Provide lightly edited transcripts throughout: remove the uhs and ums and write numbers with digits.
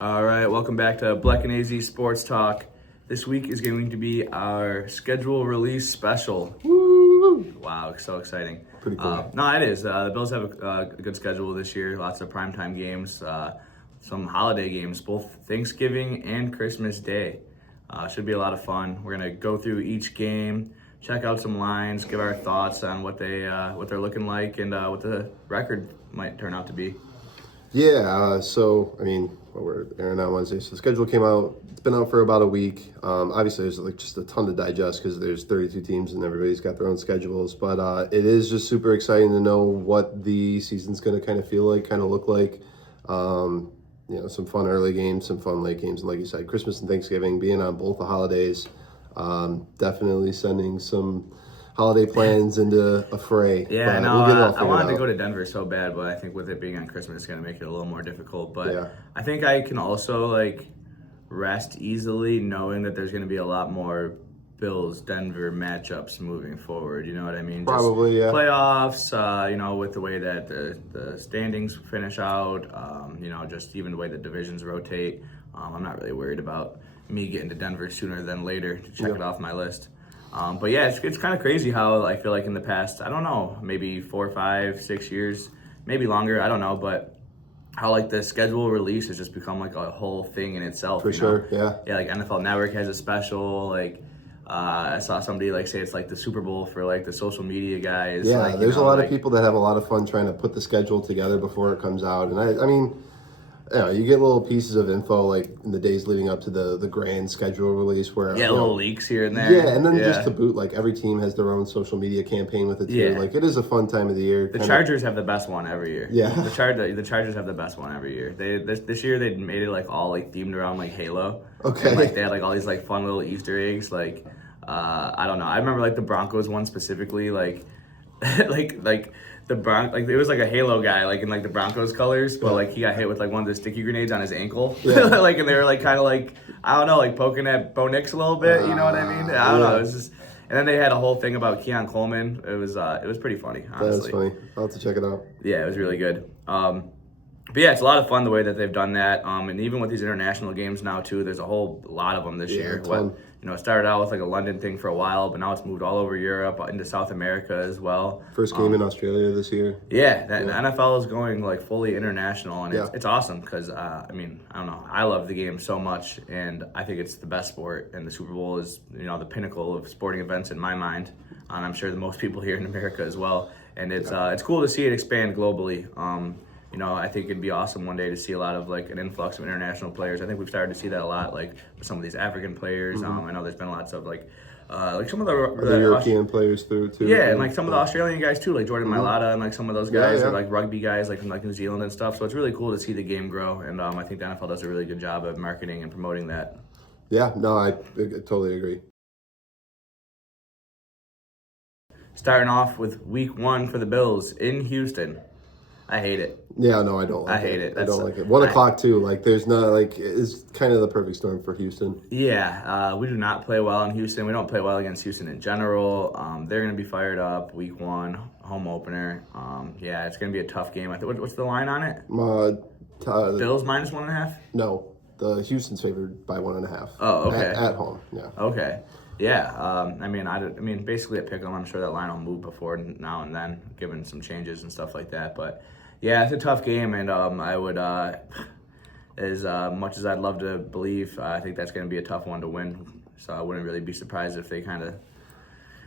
All right, welcome back to Bleck A.Z Sports Talk. This week is going to be our schedule release special. Woo! Wow, so exciting. Pretty cool. No, it is. The Bills have a good schedule this year. Lots of primetime games, some holiday games, both Thanksgiving and Christmas Day. Should be a lot of fun. We're gonna go through each game, check out some lines, give our thoughts on what they're looking like, and what the record might turn out to be. Yeah, we're airing on Wednesday, so the schedule came out. It's been out for about a week. Obviously, there's just a ton to digest because there's 32 teams and everybody's got their own schedules. But it is just super exciting to know what the season's going to kind of feel like, kind of look like. Some fun early games, some fun late games, and like you said, Christmas and Thanksgiving being on both the holidays, definitely sending some holiday plans into a fray. Yeah, no, I wanted to go to Denver so bad, but I think with it being on Christmas, it's going to make it a little more difficult. But yeah. I think I can also rest easily knowing that there's going to be a lot more Bills-Denver matchups moving forward. You know what I mean? Probably, yeah. Playoffs, with the way that the standings finish out, just even the way the divisions rotate. I'm not really worried about me getting to Denver sooner than later to check it off my list. But yeah, it's kind of crazy how I feel like in the past, I don't know, maybe 4, 5, 6 years, maybe longer, I don't know, but how the schedule release has just become a whole thing in itself. For sure, yeah. Yeah, NFL Network has a special, I saw somebody say it's the Super Bowl for the social media guys. Yeah, there's a lot of people that have a lot of fun trying to put the schedule together before it comes out. And I mean, you get little pieces of info in the days leading up to the grand schedule release where little leaks here and there. Yeah, and then just to boot, every team has their own social media campaign with it too. Yeah. It is a fun time of the year. The Chargers have the best one every year. Yeah. The Chargers have the best one every year. This year they made it all themed around Halo. Okay. And, they had all these fun little Easter eggs. I don't know. I remember the Broncos one specifically. The it was a Halo guy in the Broncos colors, but he got hit with one of the sticky grenades on his ankle. Yeah. And they were kind of I don't know, poking at Bo Nix a little bit. You know what I mean? I don't know. It was just, and then they had a whole thing about Keon Coleman. It was pretty funny, honestly. That's funny. I'll have to check it out. Yeah, it was really good. But yeah, it's a lot of fun the way that they've done that. And even with these international games now too, there's a whole lot of them this year. It started out with a London thing for a while, but now it's moved all over Europe, into South America as well. First game in Australia this year. Yeah, the NFL is going fully international, and it's awesome because I don't know, I love the game so much, and I think it's the best sport, and the Super Bowl is the pinnacle of sporting events in my mind, and I'm sure that most people here in America as well. And it's cool to see it expand globally. I think it'd be awesome one day to see a lot of an influx of international players. I think we've started to see that a lot, with some of these African players. I know there's been lots of some of the European players through too. Yeah, and some of the Australian guys too, Jordan Mailata and some of those guys are rugby guys from New Zealand and stuff. So it's really cool to see the game grow, and I think the NFL does a really good job of marketing and promoting that. Yeah, no, I totally agree. Starting off with week 1 for the Bills in Houston. I hate it. Yeah, no, I don't like it. I hate it. I don't like it. 1 o'clock too. There's not it's kind of the perfect storm for Houston. Yeah, we do not play well in Houston. We don't play well against Houston in general. They're going to be fired up week 1, home opener. It's going to be a tough game. I think. What's the line on it? Bills minus 1.5. No, the Houston's favored by 1.5. Oh, okay. At home. Yeah. Okay. Yeah, basically a pick 'em. I'm sure that line will move before now and then, given some changes and stuff like that. But yeah, it's a tough game, and I would, as much as I'd love to believe, I think that's going to be a tough one to win. So I wouldn't really be surprised if they kind of.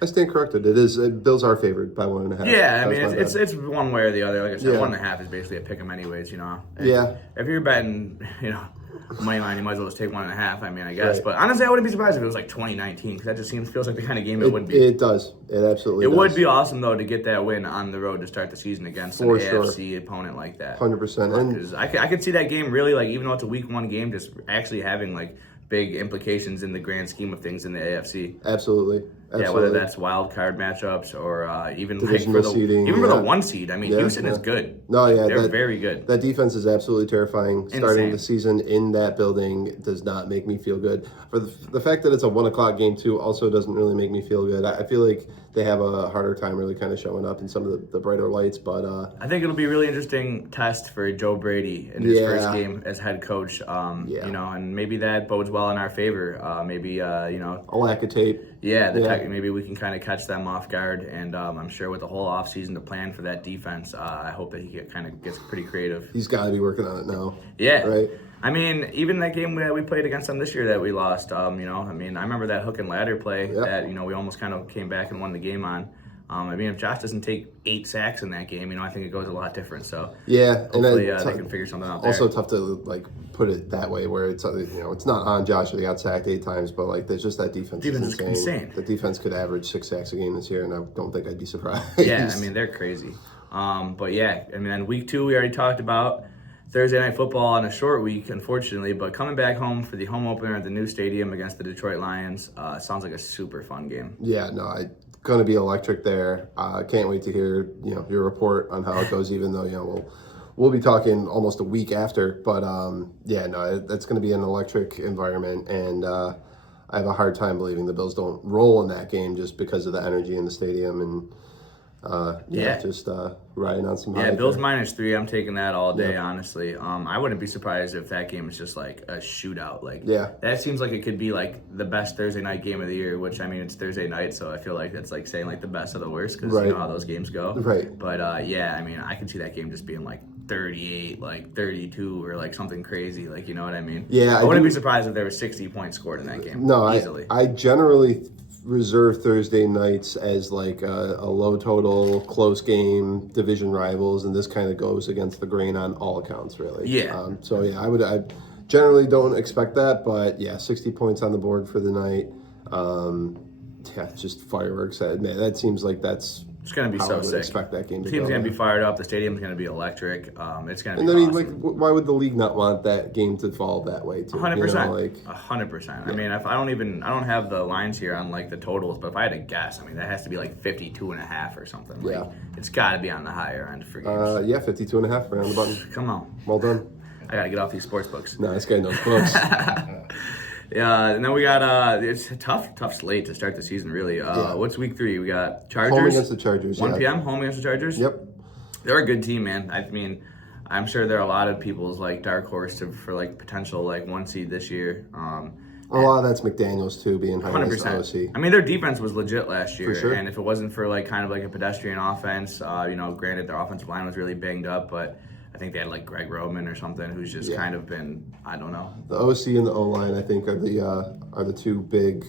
I stand corrected. It is. Bills are favored by 1.5. Yeah, it's one way or the other. Like I said, 1.5 is basically a pick 'em anyways. If you're betting, money line, you might as well just take 1.5. I guess. Right. But honestly, I wouldn't be surprised if it was 2019, because that just feels like the kind of game it would be. It does. It absolutely does. It would be awesome, though, to get that win on the road to start the season against an AFC opponent like that. 100%. Because I could see that game really, even though it's a week 1 game, just actually having big implications in the grand scheme of things in the AFC. Absolutely. Yeah, whether that's wild card matchups or even divisional like for the seeding, even for the 1 seed. I mean, Houston is good. No, yeah, they're very good. That defense is absolutely terrifying. Insane. Starting the season in that building does not make me feel good. For the fact that it's a 1 o'clock game too also doesn't really make me feel good. I feel like they have a harder time really kind of showing up in some of the brighter lights. But I think it'll be a really interesting test for Joe Brady in his first game as head coach. You know, and maybe that bodes well in our favor. Maybe you know, a lack of tape. Yeah, maybe we can kind of catch them off guard, and I'm sure with the whole offseason to plan for that defense, I hope that he kind of gets pretty creative. He's got to be working on it now. Yeah. Right. I mean, even that game that we played against them this year that we lost, you know, I mean, I remember that hook and ladder play that, you know, we almost kind of came back and won the game on. I mean, if Josh doesn't take 8 sacks in that game, you know, I think it goes a lot different. So hopefully they can figure something out there. Also tough to like put it that way where it's, you know, it's not on Josh that he got sacked 8 times, but like there's just that defense is insane. The defense could average 6 sacks a game this year, and I don't think I'd be surprised. Yeah, I mean, they're crazy. But yeah, I mean, week 2 we already talked about. Thursday Night Football on a short week, unfortunately, but coming back home for the home opener at the new stadium against the Detroit Lions sounds like a super fun game. Yeah, no, going to be electric there. Can't wait to hear, you know, your report on how it goes, even though, you know, we'll be talking almost a week after. But yeah, no, that's going to be an electric environment, and I have a hard time believing the Bills don't roll in that game just because of the energy in the stadium and just riding on some high. Yeah, Bills -3. I'm taking that all day, honestly. I wouldn't be surprised if that game is just like a shootout. Like, that seems like it could be like the best Thursday night game of the year. Which I mean, it's Thursday night, so I feel like that's like saying like the best of the worst because you know how those games go. Right. But yeah, I mean, I can see that game just being like 38, like 32, or like something crazy. Like, you know what I mean? Yeah. I wouldn't be surprised if there were 60 points scored in that game. No, easily. I generally reserve Thursday nights as like a low total, close game, division rivals, and this kind of goes against the grain on all accounts, really. Yeah. So yeah, I generally don't expect that, but yeah, 60 points on the board for the night. Yeah, just fireworks. Man, that seems like that's. It's going to be so sick. Expect that game to the team's going to be fired up. The stadium's going to be electric. It's going to be awesome. I mean, like, why would the league not want that game to fall that way, too? 100%. You know, like, 100%. Yeah. I mean, if I don't have the lines here on, like, the totals, but if I had to guess, I mean, that has to be, like, 52.5 or something. Like, it's got to be on the higher end for games. Yeah, 52.5 around the button. Come on. Well done. I got to get off these sports books. No, this guy knows books. Yeah, and then we got it's a tough slate to start the season, really. What's week 3? We got Chargers. Home against the Chargers. 1 p.m. Home against the Chargers. Yep. They're a good team, man. I mean, I'm sure there are a lot of people's like dark horse for like potential like 1 seed this year. A lot of that's McDaniels too, being hired as the OC. I mean, their defense was legit last year, sure. And if it wasn't for like kind of like a pedestrian offense, you know, granted their offensive line was really banged up, but I think they had like Greg Roman or something who's just kind of been, I don't know. The OC and the O-line, I think, are the 2 big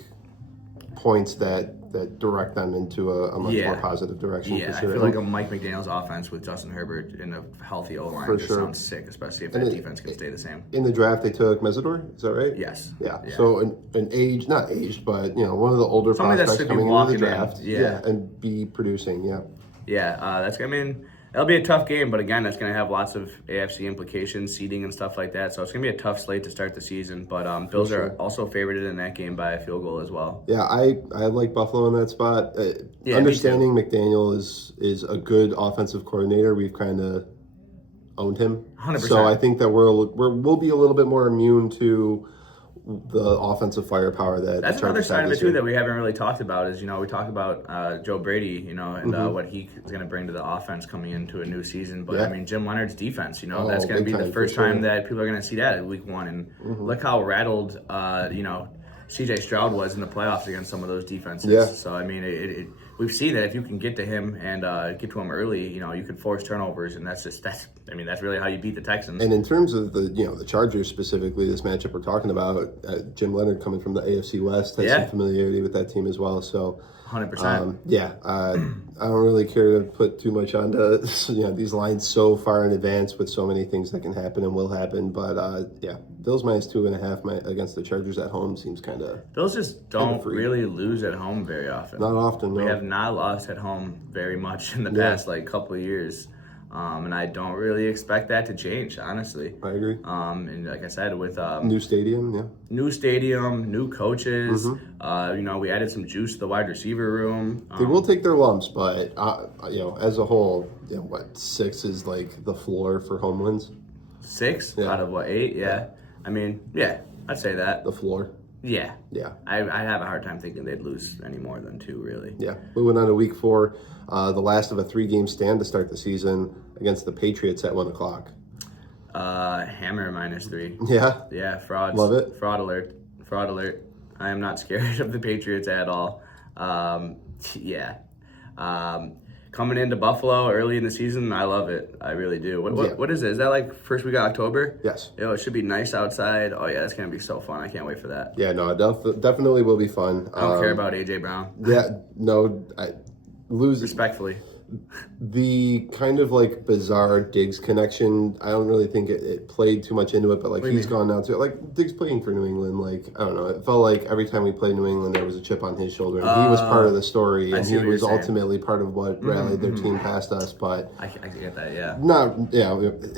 points that direct them into a much more positive direction. Yeah, for sure. I feel like a Mike McDaniel's offense with Justin Herbert in a healthy O-line sounds sick, especially if that defense can stay the same. In the draft, they took Mesidor. Is that right? Yes. Yeah. So an age, not aged, but you know, one of the older prospects coming into the draft. And be producing. Yeah. Yeah, that's. I mean, it'll be a tough game, but again, that's going to have lots of AFC implications, seeding and stuff like that. So it's going to be a tough slate to start the season. But Bills are also favored in that game by a field goal as well. Yeah, I like Buffalo in that spot. Understanding McDaniel is a good offensive coordinator. We've kind of owned him. 100%. So I think that we'll be a little bit more immune to the offensive firepower that's another side of it too that we haven't really talked about is, you know, we talk about Joe Brady, you know, and what he is going to bring to the offense coming into a new season. But I mean, Jim Leonard's defense, you know, that's going to be the first time that people are going to see that in week 1. And look how rattled, you know, C.J. Stroud was in the playoffs against some of those defenses. Yeah. So I mean, we've seen that if you can get to him and get to him early, you know, you can force turnovers, and that's really how you beat the Texans. And in terms of the Chargers specifically, this matchup we're talking about, Jim Leonard coming from the AFC West has some familiarity with that team as well. So 100%. I don't really care to put too much onto these lines so far in advance with so many things that can happen and will happen. But Bills -2.5 against the Chargers at home seems kind of. Bills just don't really lose at home very often. Not often. We have not lost at home very much in the past couple of years. And I don't really expect that to change, honestly. I agree. And like I said, with new stadium, yeah. New stadium, new coaches. We added some juice to the wide receiver room. They will take their lumps, but as a whole, 6 is like the floor for home wins. 6 out of 8? Yeah. I mean, yeah, I'd say that. The floor. Yeah. Yeah. I have a hard time thinking they'd lose any more than 2, really. Yeah. Moving on to week 4, the last of a 3-game stand to start the season against the Patriots at 1 o'clock. Hammer -3. Yeah. Yeah, frauds. Love it. Fraud alert. Fraud alert. I am not scared of the Patriots at all. Coming into Buffalo early in the season, I love it. I really do. What is it? Is that like first week of October? Yes. It should be nice outside. Oh, yeah, it's going to be so fun. I can't wait for that. Yeah, no, it definitely will be fun. I don't care about A.J. Brown. Yeah, no, Respectfully. The kind of like bizarre Diggs connection, I don't really think it played too much into it, but like he's gone now too. Like Diggs playing for New England, like I don't know, it felt like every time we played New England there was a chip on his shoulder. And he was part of the story, and he was ultimately part of what rallied their team past us. But I get that, yeah.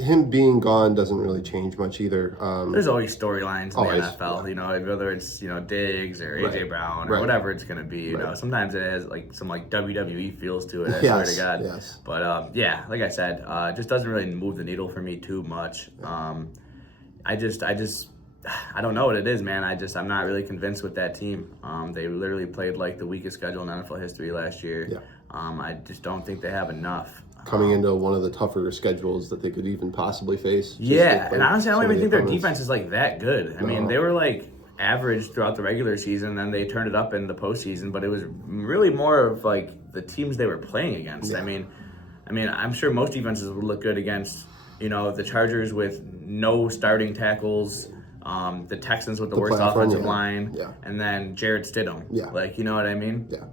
Him being gone doesn't really change much either. There's always storylines in the NFL, whether it's Diggs or AJ Brown or whatever it's gonna be. You know, sometimes it has like some like WWE feels to it. I swear to God. Yes. But like I said, it just doesn't really move the needle for me too much. I don't know what it is, man. I'm not really convinced with that team. They literally played like the weakest schedule in NFL history last year. Yeah. I just don't think they have enough. Coming into one of the tougher schedules that they could even possibly face. And honestly, I don't even think their defense is like that good. I mean, they were like average throughout the regular season, then they turned it up in the postseason, but it was really more of like the teams they were playing against. I mean, I'm sure most defenses would look good against, the Chargers with no starting tackles, the Texans with the worst offensive line, and then Jared Stidham. Yeah. Like, you know what I mean? Yeah.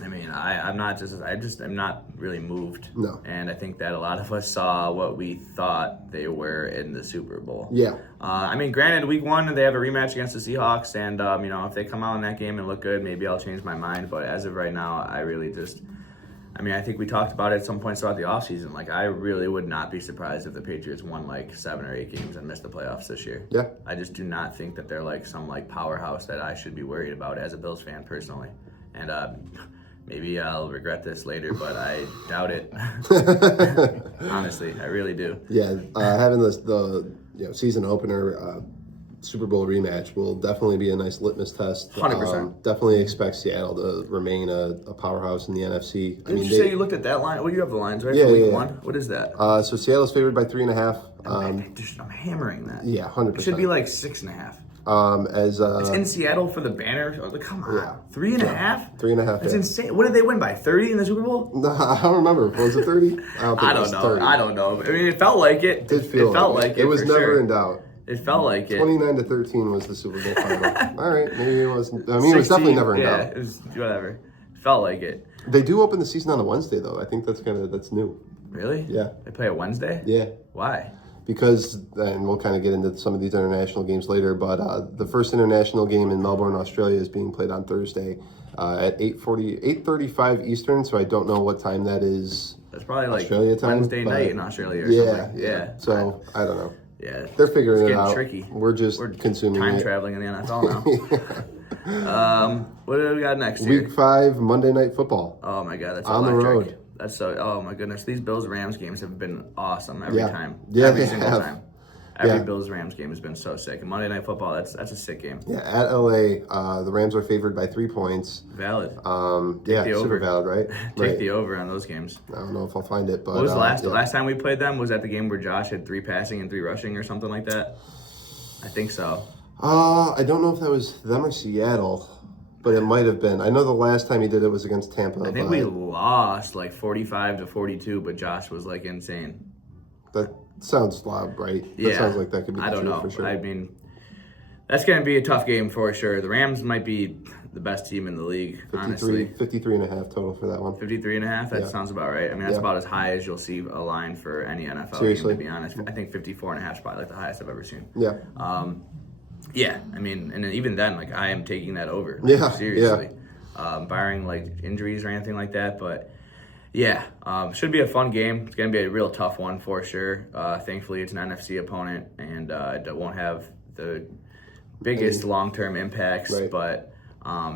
I mean, I'm not really moved. No. And I think that a lot of us saw what we thought they were in the Super Bowl. Yeah. Granted, week 1, they have a rematch against the Seahawks, and, if they come out in that game and look good, maybe I'll change my mind. But as of right now, I really I think we talked about it at some points throughout the offseason. Like, I really would not be surprised if the Patriots won, like, 7 or 8 games and missed the playoffs this year. Yeah. I just do not think that they're, like, some, like, powerhouse that I should be worried about as a Bills fan personally. And, maybe I'll regret this later, but I doubt it. Honestly, I really do. Yeah, having the season opener Super Bowl rematch will definitely be a nice litmus test. 100%. Definitely expect Seattle to remain a powerhouse in the NFC. Didn't you say you looked at that line? Well, you have the lines, right? Yeah, for week 1? What is that? So Seattle's favored by 3.5. I'm hammering that. Yeah, 100%. It should be like 6.5. It's in Seattle for the banner. Come on, 3.5. 3.5. That's insane. What did they win by? 30 in the Super Bowl? No, I don't remember. Was it 30? I don't know. 30. I don't know. I mean, it felt like it. It felt like it. It was never in doubt. It felt like it. 29-13 was the Super Bowl final. All right, maybe it wasn't. I mean, 16, it was definitely never in doubt. Yeah, it was whatever. Felt like it. They do open the season on a Wednesday, though. I think that's new. Really? Yeah. They play a Wednesday? Yeah. Why? Because, and we'll kind of get into some of these international games later, but the first international game in Melbourne, Australia is being played on Thursday at 8:35 Eastern, so I don't know what time that is. That's probably like Australia time, Wednesday night in Australia or something. Yeah. So, I don't know. Yeah. They're figuring it out. Tricky. We're consuming time traveling in the NFL now. What do we got next here? Week 5, Monday Night Football. Oh my God, that's on electric. the road. That's so. Oh my goodness, these Bills-Rams games have been awesome every time. Yeah, every single time. Every Yeah. Bills-Rams game has been so sick. And Monday Night Football, that's a sick game. Yeah, at LA, the Rams are favored by 3 points. Valid. Yeah, super valid, right? Take the over on those games. I don't know if I'll find it, but what was the last time we played them? Was that the game where Josh had 3 passing and 3 rushing or something like that? I think so. I don't know if that was them or Seattle, but it might have been. I know the last time he did it was against Tampa. I think we lost like 45-42, but Josh was like insane. That sounds loud, right? Yeah. That sounds like that could be I don't know. For sure. I mean, that's going to be a tough game for sure. The Rams might be the best team in the league, honestly. 53.5 total for that one. 53.5? That sounds about right. I mean, that's about as high as you'll see a line for any NFL game, to be honest. I think 54.5 is probably like the highest I've ever seen. Yeah. Yeah, I mean, and even then, like, I am taking that over. Yeah. Seriously. Barring, like, injuries or anything like that. But, Yeah, should be a fun game. It's going to be a real tough one for sure. Thankfully, it's an NFC opponent, and it won't have the biggest long-term impacts. Right. But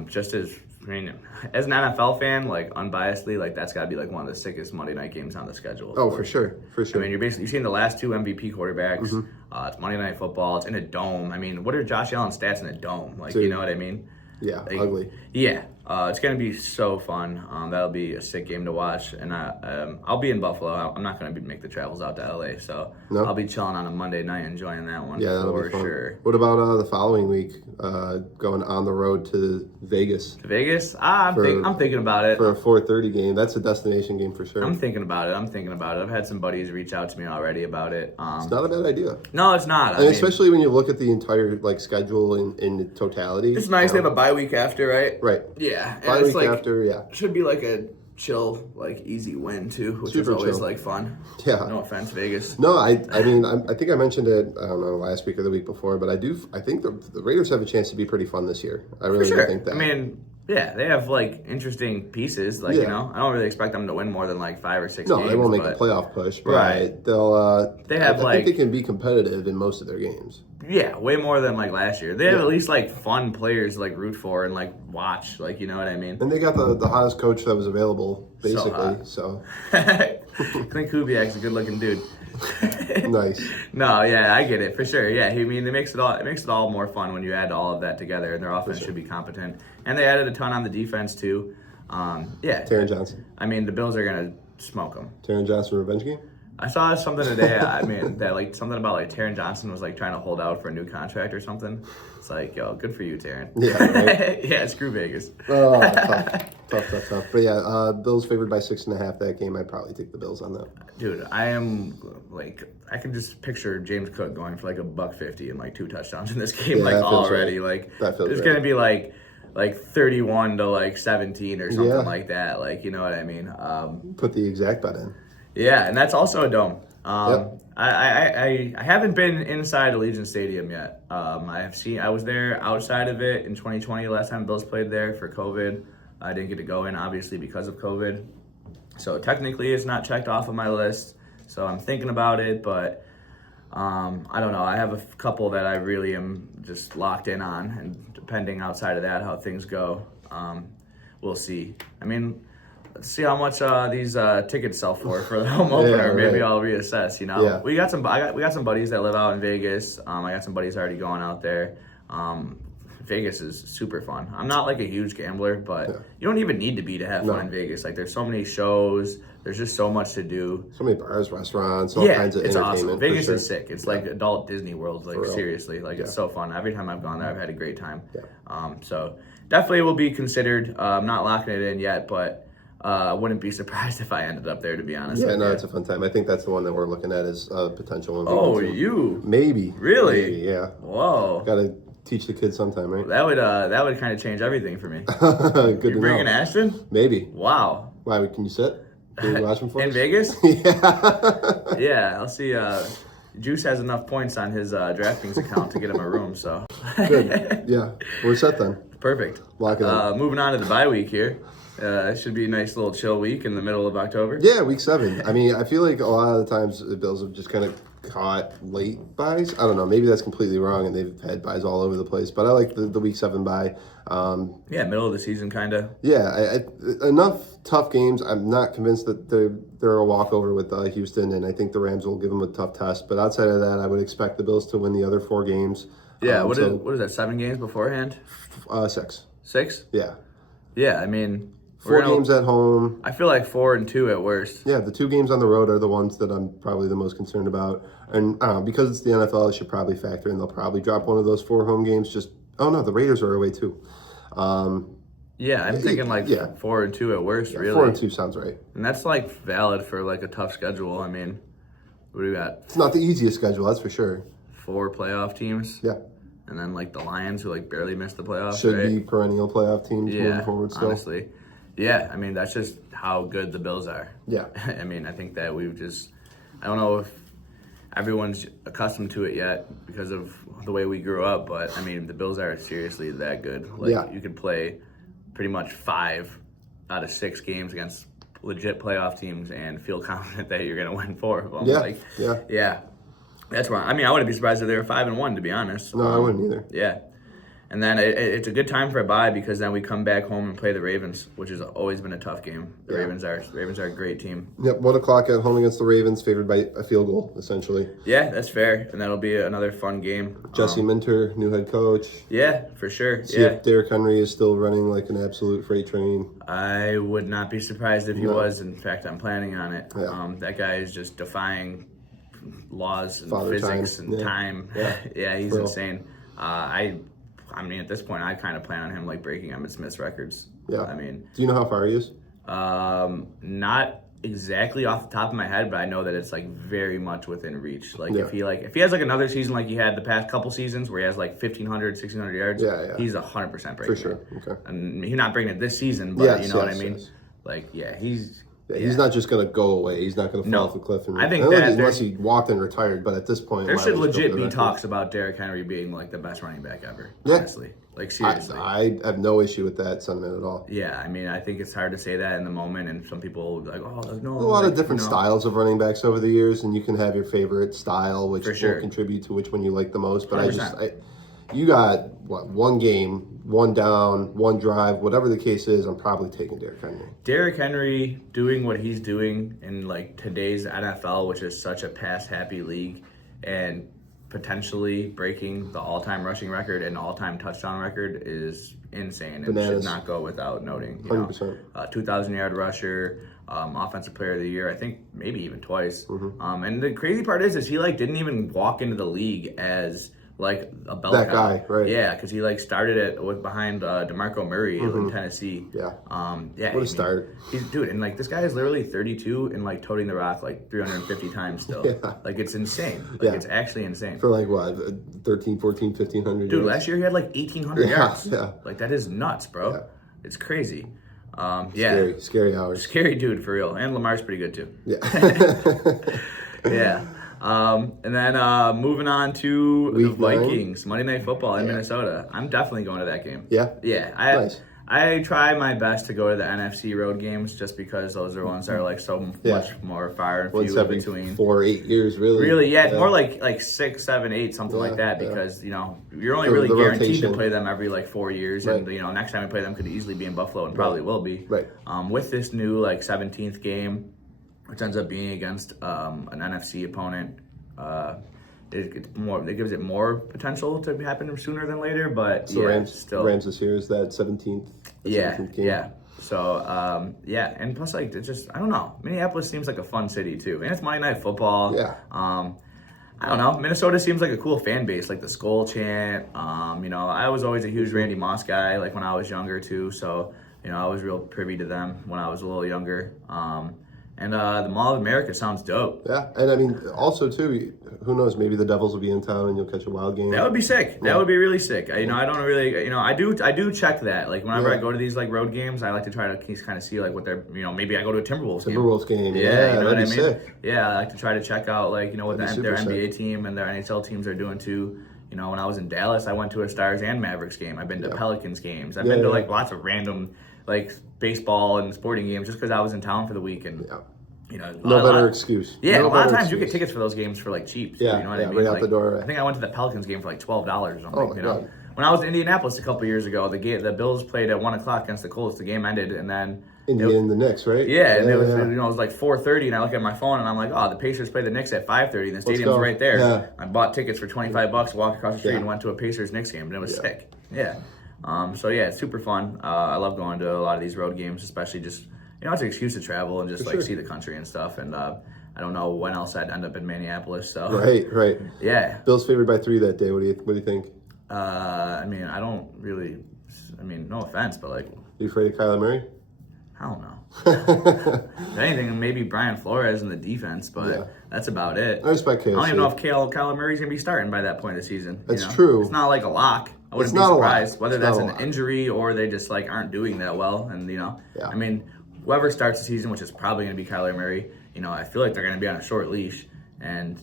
just as an NFL fan, like unbiasedly, like that's got to be like one of the sickest Monday night games on the schedule. Oh, for sure. I mean, you've seen the last two MVP quarterbacks. It's Monday Night Football. It's in a dome. I mean, what are Josh Allen's stats in a dome? Like, you know what I mean? Yeah, like, ugly. Yeah, it's gonna be so fun. That'll be a sick game to watch, and I'll be in Buffalo. I'm not gonna make the travels out to LA, so I'll be chilling on a Monday night, enjoying that one. Yeah, that'll for be fun. sure. What about the following week? Going on the road to Vegas. To Vegas? I'm thinking about it for a 4:30 game. That's a destination game for sure. I'm thinking about it. I've had some buddies reach out to me already about it. It's not a bad idea. No, it's not. And especially when you look at the entire schedule in totality. It's nice. They have a bye week after, right? Right. Yeah. Bye week after, yeah. Should be like a chill, easy win too, which Super is always chill. Fun. Yeah. No offense, Vegas. No, I mean, I think I mentioned it, I don't know, last week or the week before, but I think the Raiders have a chance to be pretty fun this year. I really do think that. I mean, yeah, they have interesting pieces. You know, I don't really expect them to win more than 5 or 6 games. No, they won't make a playoff push, but right. They'll. They have I think they can be competitive in most of their games. Yeah, way more than last year. They have at least fun players to root for and watch. You know what I mean? And they got the hottest coach that was available, basically. So Clint Kubiak's a good looking dude. Nice. No, yeah, I get it for sure. Yeah, I mean, it makes it all more fun when you add all of that together, and their offense should be competent. And they added a ton on the defense too. Yeah. Taron Johnson. I mean, the Bills are gonna smoke them. Taron Johnson revenge game. I saw something today. I mean, that something about Taron Johnson was trying to hold out for a new contract or something. It's yo, good for you, Taron. Yeah. Right? Yeah, screw Vegas. Oh, tough. But yeah, Bills favored by 6.5 that game. I'd probably take the Bills on that. Dude, I am I can just picture James Cook going for $150 and 2 touchdowns in this game already. Right. That feels it's right. gonna be 31 to 17 or something like that. You know what I mean? Put the exact bet in. Yeah, and that's also a dome. Yep. I haven't been inside Allegiant Stadium yet. I was there outside of it in 2020. Last time Bills played there for COVID. I didn't get to go in obviously because of COVID. So technically it's not checked off of my list. So I'm thinking about it, but I don't know. I have a couple that I really am just locked in on, and depending outside of that how things go, we'll see. I mean, let's see how much these tickets sell for the home opener. Maybe I'll reassess. You know, Yeah. we got some buddies that live out in Vegas. I got some buddies already going out there. Vegas is super fun. I'm not a huge gambler, but you don't even need to be to have fun in Vegas. There's so many shows. There's just so much to do. So many bars, restaurants, all kinds of entertainment. Awesome. Vegas is sick. It's like adult Disney World. Seriously, it's so fun. Every time I've gone there, I've had a great time. Yeah. So definitely will be considered. I'm not locking it in yet, but wouldn't be surprised if I ended up there, to be honest. Yeah, no, it's a fun time. I think that's the one that we're looking at as a potential one. Oh, you? Maybe. Really? Maybe, yeah. Whoa. Got to teach the kids sometime, right? That would kind of change everything for me. Good to know. You bringing Ashton? Maybe. Wow. Why? Can you sit? Can you watch him for us? In Vegas? Yeah. Yeah, I'll see. Juice has enough points on his DraftKings account to get him a room, so. Good. Yeah. We're set then. Perfect. Lock it up. Moving on to the bye week here. It should be a nice little chill week in the middle of October. Yeah, week 7. I mean, I feel like a lot of the times the Bills have just kind of caught late buys. I don't know. Maybe that's completely wrong, and they've had buys all over the place. But I like the week 7 bye. Yeah, middle of the season, kind of. Yeah, enough tough games. I'm not convinced that they're a walkover with Houston, and I think the Rams will give them a tough test. But outside of that, I would expect the Bills to win the other 4 games. Yeah, what is that, 7 games beforehand? 6. 6? Yeah. Yeah, I mean... 4 games at home. I feel 4 and 2 at worst. Yeah, the 2 games on the road are the ones that I'm probably the most concerned about. And because it's the NFL, I should probably factor in they'll probably drop one of those 4 home games. The Raiders are away too. Yeah, I'm thinking 4 and 2 at worst, really. 4 and 2 sounds right. And that's valid for a tough schedule. I mean, what do we got? It's not the easiest schedule, that's for sure. 4 playoff teams. Yeah. And then the Lions who barely missed the playoffs. Should be perennial playoff teams moving forward still. Honestly. Yeah, I mean, that's just how good the Bills are. Yeah. I mean, I think that I don't know if everyone's accustomed to it yet because of the way we grew up, but I mean, the Bills are seriously that good. You could play pretty much 5 out of 6 games against legit playoff teams and feel confident that you're going to win 4 of them. Yeah, Yeah. That's why. I mean, I wouldn't be surprised if they were 5-1, to be honest. No, I wouldn't either. Yeah. And then it's a good time for a bye because then we come back home and play the Ravens, which has always been a tough game. The Ravens are a great team. Yep, 1 o'clock at home against the Ravens, favored by a field goal, essentially. Yeah, that's fair. And that'll be another fun game. Jesse Minter, new head coach. Yeah, for sure. See if Derrick Henry is still running like an absolute freight train. I would not be surprised if he was. In fact, I'm planning on it. Yeah. That guy is just defying laws and Father physics time. and time. Yeah, He's insane. I mean, at this point, I kind of plan on him like breaking Emmitt Smith's records. Yeah. I mean, do you know how far he is? Not exactly off the top of my head, but I know that it's like very much within reach. Like if he has like another season like he had the past couple seasons where he has like 1,500, 1,600 yards, he's 100% breaking. For sure. Okay. And he's not breaking it this season, but you know what I mean. Yes. Like he's not just going to go away. He's not going to fall off the cliff. I think unless he walked and retired. But at this point, there should legit be talks about Derrick Henry being like the best running back ever. Yeah. Honestly, like seriously, I have no issue with that sentiment at all. Yeah, I mean, I think it's hard to say that in the moment, and some people like, oh, no. A lot of different styles of running backs over the years, and you can have your favorite style, which will contribute to which one you like the most. But 100%. You got one game, one down, one drive, whatever the case is. I'm probably taking Derrick Henry. Derrick Henry doing what he's doing in like today's NFL, which is such a pass-happy league, and potentially breaking the all-time rushing record and all-time touchdown record is insane. It should not go without noting. 100%. 2,000-yard rusher, offensive player of the year, I think maybe even twice. And the crazy part is he like didn't even walk into the league as like a bell that cow. Guy, right? Yeah, because he like started it behind DeMarco Murray in Tennessee. What a start! And like this guy is literally 32 and like toting the rock like 350 times still. Like it's insane. Like it's actually insane. For like what, 13, 14, 1,500 Dude, yards? Last year he had like 1,800 yards. Yeah. Like that is nuts, bro. Yeah. It's crazy. Scary hours. Scary dude for real. And Lamar's pretty good too. Yeah. Yeah. And then moving on to the Vikings, 9. Monday Night Football in Minnesota. I'm definitely going to that game. Yeah? Yeah. Nice. I try my best to go to the NFC road games just because those are ones that are like so much more far and few in between. 4 or 8 years, really. Really, more like 6, 7, 8, something like that, because you're only really guaranteed to play them every like 4 years, and next time we play them could easily be in Buffalo and probably will be. Right. With this new like 17th game, which ends up being against an NFC opponent, it gives it more potential to happen sooner than later. But so Rams this year is that 17th. 17th game. Yeah. So and plus like it's just I don't know. Minneapolis seems like a fun city too, and it's Monday Night Football. Yeah. I don't know. Minnesota seems like a cool fan base, like the Skull Chant. I was always a huge Randy Moss guy, like when I was younger too. So I was real privy to them when I was a little younger. And the Mall of America sounds dope. Yeah, and I mean, also too, who knows? Maybe the Devils will be in town and you'll catch a wild game. That would be sick. That would be really sick. I don't really, I do check that. Like whenever I go to these like road games, I like to try to kind of see like what they're, maybe I go to a Timberwolves game. Yeah, you know what I mean? Sick. Yeah, I like to try to check out like what their NBA team and their NHL teams are doing too. When I was in Dallas, I went to a Stars and Mavericks game. I've been to Pelicans games. I've been to like lots of random like baseball and sporting games just because I was in town for the week and. No better excuse. Yeah, a lot of times you get tickets for those games for like cheap. Yeah, you know what I mean? Right out the door. Right. I think I went to the Pelicans game for like $12 or something. Oh my God. When I was in Indianapolis a couple years ago, the Bills played at 1:00 against the Colts. The game ended, and then in the Knicks, right? Yeah, and it was it was like 4:30, and I look at my phone and I'm like, oh, the Pacers play the Knicks at 5:30, and the stadium's right there. Yeah. I bought tickets for $25, walked across the street, and went to a Pacers Knicks game, and it was sick. Yeah. It's super fun. I love going to a lot of these road games, especially just. It's an excuse to travel and just see the country and stuff. And I don't know when else I'd end up in Minneapolis. So right. Yeah. Bills favored by 3 that day. What do you think? I don't really. No offense, but like. Are you afraid of Kyler Murray? I don't know. If anything, maybe Brian Flores in the defense, but that's about it. I respect KFC. I don't even know if Kyler Murray's gonna be starting by that point of the season. That's true. It's not like a lock. I wouldn't be surprised whether that's an injury or they just like aren't doing that well. And whoever starts the season, which is probably going to be Kyler Murray, I feel like they're going to be on a short leash. And,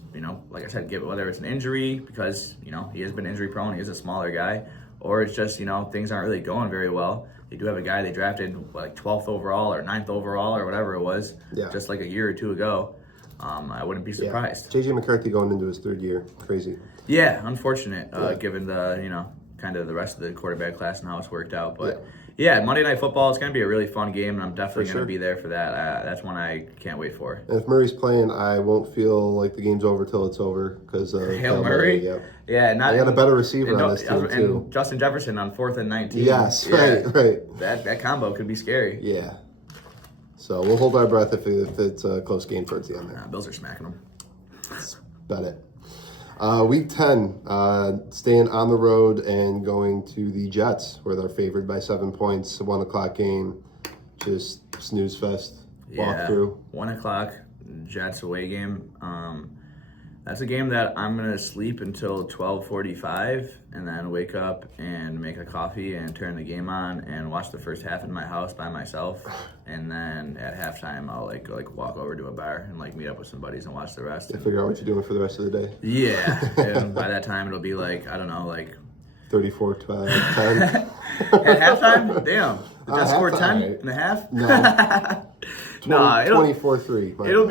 like I said, whether it's an injury, because, he has been injury prone, he is a smaller guy, or it's just, things aren't really going very well. They do have a guy they drafted like 12th overall or 9th overall or whatever it was, just like a year or two ago. I wouldn't be surprised. J.J. McCarthy going into his 3rd year. Crazy. Yeah, unfortunate, given the, kind of the rest of the quarterback class and how it's worked out. But Monday Night Football, it's going to be a really fun game, and I'm definitely going to be there for that. That's one I can't wait for. And if Murray's playing, I won't feel like the game's over till it's over because Hail Murray? Yeah. I got a better receiver on this team, too. And Justin Jefferson on 4th and 19. Yes, right. That combo could be scary. Yeah. So we'll hold our breath if it's a close game towards the end there. Bills are smacking them. That's about it. Week 10, staying on the road and going to the Jets, where they're favored by 7 points. A 1 o'clock game, just snooze fest. Walk through. 1 o'clock Jets away game. That's a game that I'm gonna sleep until 12:45, and then wake up and make a coffee and turn the game on and watch the first half in my house by myself. And then at halftime, I'll walk over to a bar and meet up with some buddies and watch the rest. And figure out what you're doing for the rest of the day. Yeah, and by that time it'll be 34-10. At halftime? Damn. The Jets scored 10 and a half? No. 24-3. It'll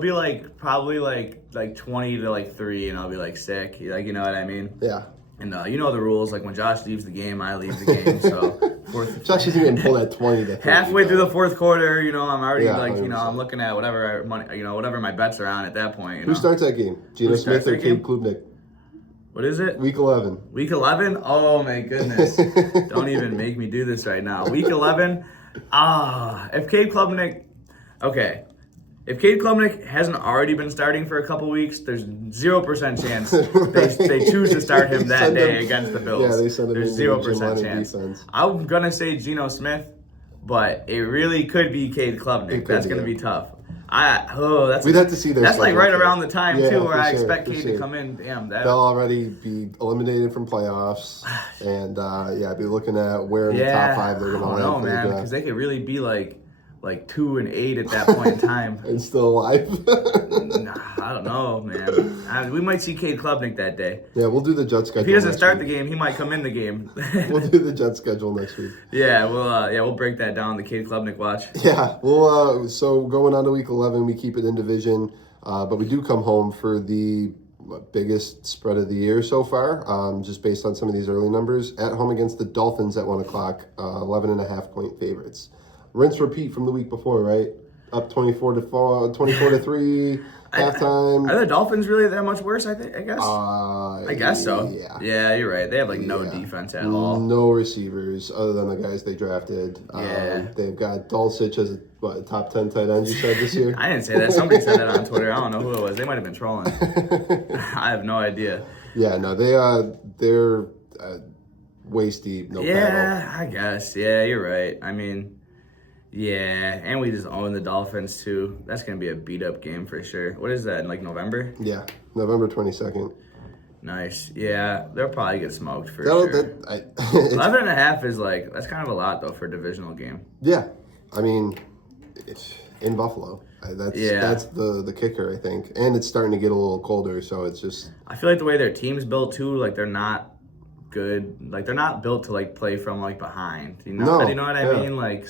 be probably 20 to 3, and I'll be sick. You know what I mean? Yeah. And the rules. When Josh leaves the game, I leave the game. So Josh isn't getting pulled at 20 to 30. Halfway through the 4th quarter, I'm already I'm looking at whatever money, whatever my bets are on at that point. Who starts that game? Geno Smith or Cade Klubnik? What is it? Week 11. Week 11? Oh my goodness! Don't even make me do this right now. Week 11. If Cade Klubnik, if Cade Klubnik hasn't already been starting for a couple weeks, there's 0% chance they choose to start him that day against the Bills. Yeah, they send him. There's 0% chance. Defense. I'm gonna say Geno Smith, but it really could be Cade Klubnik. That's gonna be tough. We'd have to see their. That's right around the time too where I expect Cade to come in. Damn, they'll already be eliminated from playoffs, and be looking at where in the top 5 they're going to land. I don't know, man, because they could really be like 2-8 at that point in time. And still alive. I don't know, man. We might see Cade Klubnik that day. Yeah, we'll do the Jets schedule. If he doesn't start the game, he might come in the game. We'll do the Jets schedule next week. Yeah, we'll break that down. The Cade Klubnik watch. Yeah, so going on to week 11, we keep it in division, but we do come home for the biggest spread of the year so far, just based on some of these early numbers. At home against the Dolphins at 1 o'clock, 11.5-point favorites. Rinse repeat from the week before, right? Up 24-3, halftime. Are the Dolphins really that much worse? I guess. I guess so. Yeah, you're right. They have no defense at all. No receivers other than the guys they drafted. They've got Dulcich as a top 10 tight end. You said this year. I didn't say that. Somebody said that on Twitter. I don't know who it was. They might have been trolling. I have no idea. Yeah, no, they're waist deep. No battle. I guess. Yeah, you're right. Yeah, and we just own the Dolphins, too. That's going to be a beat-up game for sure. What is that, November? Yeah, November 22nd. Nice. Yeah, they'll probably get smoked for sure. 11.5 is that's kind of a lot, though, for a divisional game. Yeah. It's in Buffalo. That's the kicker, I think. And it's starting to get a little colder, so it's just... I feel like the way their team's built, too, they're not good. They're not built to play from behind. You know what I mean? Which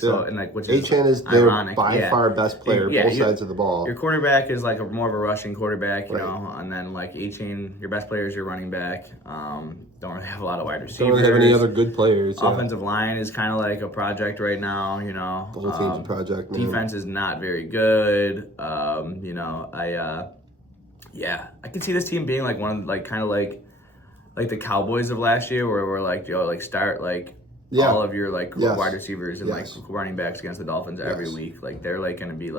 is Achane is their by far best player, both sides of the ball. Your quarterback is more of a rushing quarterback, you know, and then Achane, your best player is your running back. Don't really have a lot of wide receivers. Don't really have any other good players. Offensive line is kind of a project right now, you know. The whole team's a project. Defense is not very good. I can see this team being one of kind of like the Cowboys of last year, where we're start all of your wide receivers and running backs against the Dolphins every week. They're going to be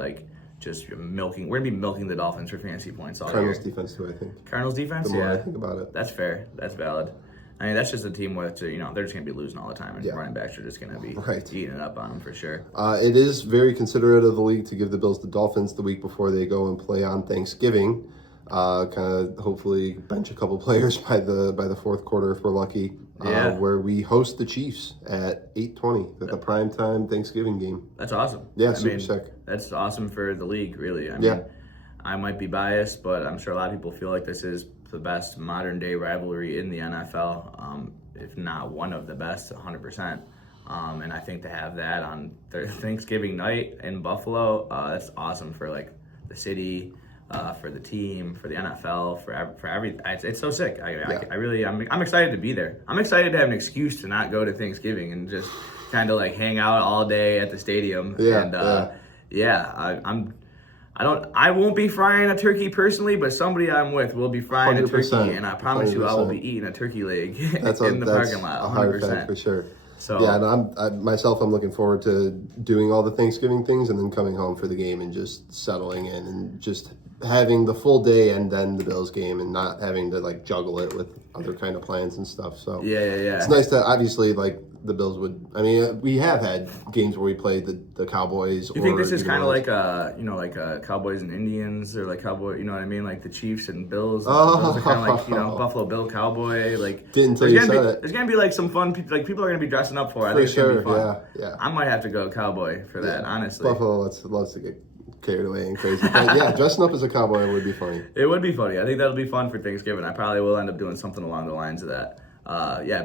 just milking. We're going to be milking the Dolphins for fantasy points all year. Cardinals defense too, I think. Cardinals defense, the more I think about it. That's fair. That's valid. That's just a team with they're just going to be losing all the time, and running backs are just going to be eating it up on them for sure. It is very considerate of the league to give the Bills the Dolphins the week before they go and play on Thanksgiving. Kind of hopefully bench a couple players by the 4th quarter if we're lucky. Where we host the Chiefs at 8:20 at the primetime Thanksgiving game. That's awesome. Yeah, super sick. That's awesome for the league, really. I might be biased, but I'm sure a lot of people feel like this is the best modern day rivalry in the NFL, if not one of the best, 100%. And I think to have that on Thanksgiving night in Buffalo, that's awesome for like the city, for the team, for the NFL, for everything. It's so sick. I'm excited to be there. I'm excited to have an excuse to not go to Thanksgiving and just kind of like hang out all day at the stadium. I won't be frying a turkey personally, but somebody I'm with will be frying a turkey, and I promise you I will be eating a turkey leg in the parking lot. 100% for sure. So yeah, and I'm looking forward to doing all the Thanksgiving things and then coming home for the game and just settling in and just having the full day and then the Bills game and not having to like juggle it with other kind of plans and stuff. So yeah. It's nice to obviously like the Bills would. I mean, we have had games where we played the Cowboys. You think this is kind of like Cowboys and Indians or like Cowboy? You know what I mean? Like the Chiefs and Bills. Those are kind of like Buffalo Bill Cowboy. Like didn't tell you said it. There's gonna be like some fun. Like people are gonna be dressing up for it. I think it's gonna be fun. Yeah. I might have to go Cowboy for that. Honestly, Buffalo loves to get carried away and crazy. But yeah, dressing up as a cowboy would be funny. It would be funny. I think that'll be fun for Thanksgiving. I probably will end up doing something along the lines of that.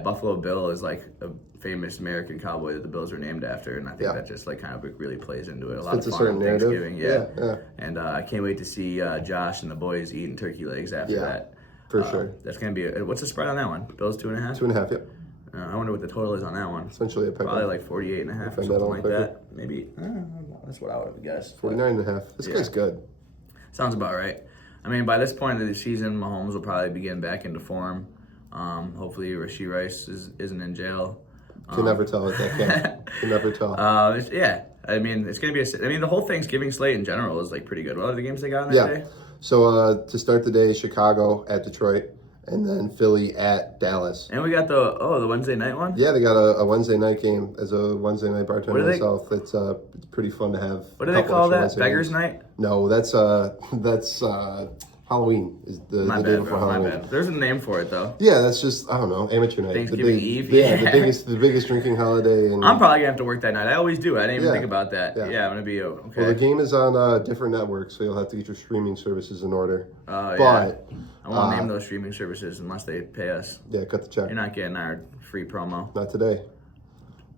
Buffalo Bill is like a famous American cowboy that the Bills are named after, and I think that just like kind of really plays into it. A lot of fun on Thanksgiving. Yeah. And I can't wait to see Josh and the boys eating turkey legs after that. For sure. That's gonna be what's the spread on that one? Bills 2.5. 2.5. Yep. I wonder what the total is on that one. Essentially a pick. Probably like 48.5 or something like that. Maybe. That's what I would have guessed. 49.5. This guy's good. Sounds about right. I mean, by this point of the season, Mahomes will probably be getting back into form. Hopefully, Rashee Rice isn't in jail. Can never tell with that cat. Can never tell. I mean, it's gonna be. The whole Thanksgiving slate in general is like pretty good. What are the games they got on that day? So to start the day, Chicago at Detroit. And then Philly at Dallas. And we got the Wednesday night one? Yeah, they got a Wednesday night game. As a Wednesday night bartender myself, it's pretty fun to have. What do they call that? Beggars night? No, that's Halloween is the day before Halloween. My bad. There's a name for it though. Yeah, that's just amateur night. Thanksgiving Eve. Yeah, the biggest drinking holiday. And I'm probably gonna have to work that night. I always do. I didn't even think about that. Yeah, I'm gonna be okay. Well, the game is on different networks, so you'll have to get your streaming services in order. But I won't name those streaming services unless they pay us. Yeah, cut the check. You're not getting our free promo. Not today.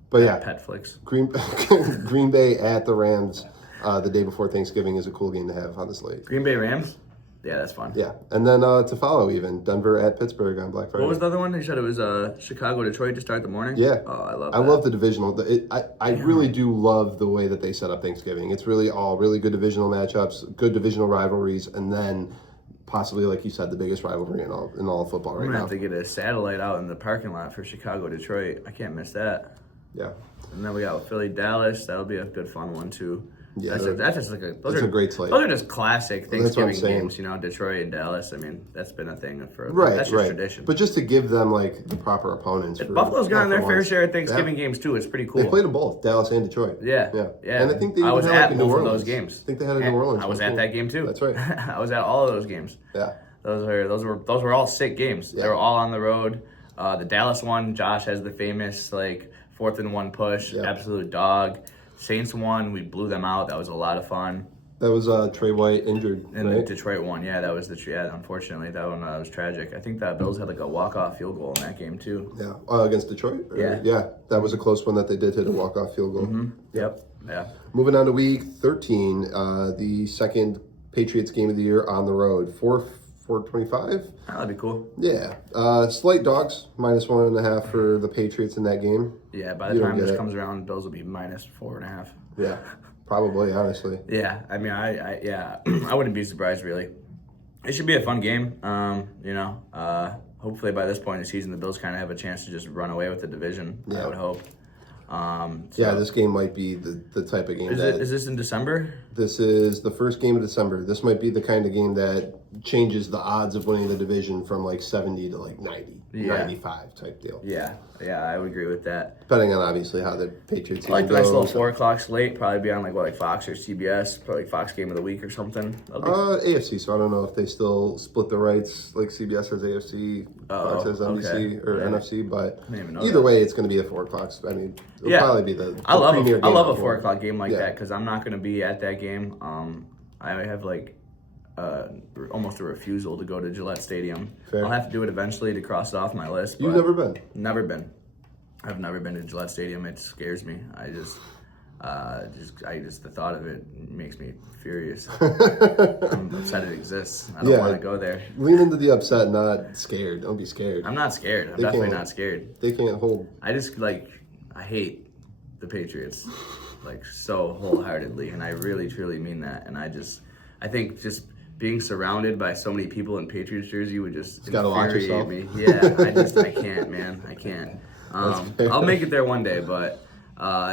But yeah, Petflix. Green Bay at the Rams the day before Thanksgiving is a cool game to have on the slate. Green Bay Rams? Yeah, that's fun. Yeah, and then to follow even, Denver at Pittsburgh on Black Friday. What was the other one? You said it was Chicago, Detroit to start the morning? Yeah. Oh, I love that. I love the divisional. I really do love the way that they set up Thanksgiving. It's really all really good divisional matchups, good divisional rivalries, and then possibly, like you said, the biggest rivalry in all of football right now. I'm going to have to get a satellite out in the parking lot for Chicago, Detroit. I can't miss that. Yeah. And then we got Philly, Dallas. That'll be a good fun one, too. Yeah, that's just like a great slate. Those are just classic Thanksgiving games, Detroit and Dallas. I mean, that's been a thing for that's just tradition. But just to give them like the proper opponents. Buffalo's gotten their fair share of Thanksgiving games too. It's pretty cool. They played them both, Dallas and Detroit. Yeah. And I think they was at New both Orleans. of those games. I think they had a New Orleans. I was at that game too. That's right. I was at all of those games. Yeah. Those were all sick games. Yeah. They were all on the road. The Dallas one, Josh has the famous like 4th and 1 push, absolute dog. Saints won, we blew them out. That was a lot of fun. That was Trey White injured, and right? the Detroit one, that was unfortunately, that one was tragic. I think that Bills had like a walk-off field goal in that game too. Yeah, against Detroit? Yeah, that was a close one that they did hit a walk-off field goal. Mm-hmm. Yep, yeah. Moving on to week 13, the second Patriots game of the year on the road. 425? That'd be cool. Yeah. Slight dogs, -1.5 for the Patriots in that game. Yeah, by the time this comes around, Bills will be -4.5. Yeah, probably, honestly. Yeah, I mean, I wouldn't be surprised, really. It should be a fun game. Hopefully by this point in the season, the Bills kind of have a chance to just run away with the division, I would hope. This game might be the type of game Is this in December? This is the first game of December. This might be the kind of game that changes the odds of winning the division from like 70 to like 90, 95 type deal. Yeah, I would agree with that. Depending on obviously how the Patriots I like the nice little 4 o'clock slate, probably be on like Fox or CBS, probably Fox Game of the Week or something. AFC, so I don't know if they still split the rights, like CBS has AFC, Fox has NBC or NFC, but either way, it's going to be a 4 o'clock. I mean, it'll probably be the I love a 4 o'clock game like that because I'm not going to be at that game. I have like almost a refusal to go to Gillette Stadium. Fair. I'll have to do it eventually to cross it off my list. You've never been? Never been. I've never been to Gillette Stadium. It scares me. The thought of it makes me furious. I'm upset it exists. I don't want to go there. Lean into the upset, not scared. Don't be scared. I'm not scared. I'm definitely not scared. They can't hold. I hate the Patriots, so wholeheartedly, and I really, truly mean that. And I think just being surrounded by so many people in Patriots jersey would just infuriate me. Yeah, I can't, man. I can't. I'll make it there one day, but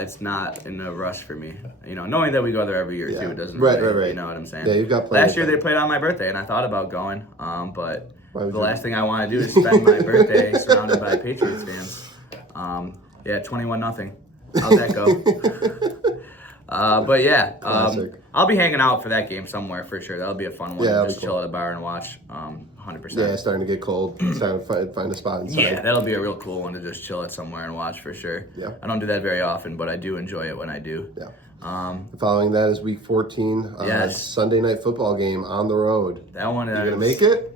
it's not in a rush for me. Knowing that we go there every year too, it doesn't really, you know what I'm saying? Yeah, you've got plenty. Last year they played on my birthday, and I thought about going, but the last thing I want to do is spend my birthday surrounded by Patriots fans. 21-0. How'd that go? But yeah, I'll be hanging out for that game somewhere for sure. That'll be a fun one. Just chill at a bar and watch. 100%. Yeah, it's starting to get cold. It's time to find a spot inside. Yeah, that'll be a real cool one to just chill at somewhere and watch for sure. Yeah. I don't do that very often, but I do enjoy it when I do. Yeah. Following that is week 14. Yes. Sunday night football game on the road. That one is... You gonna make it?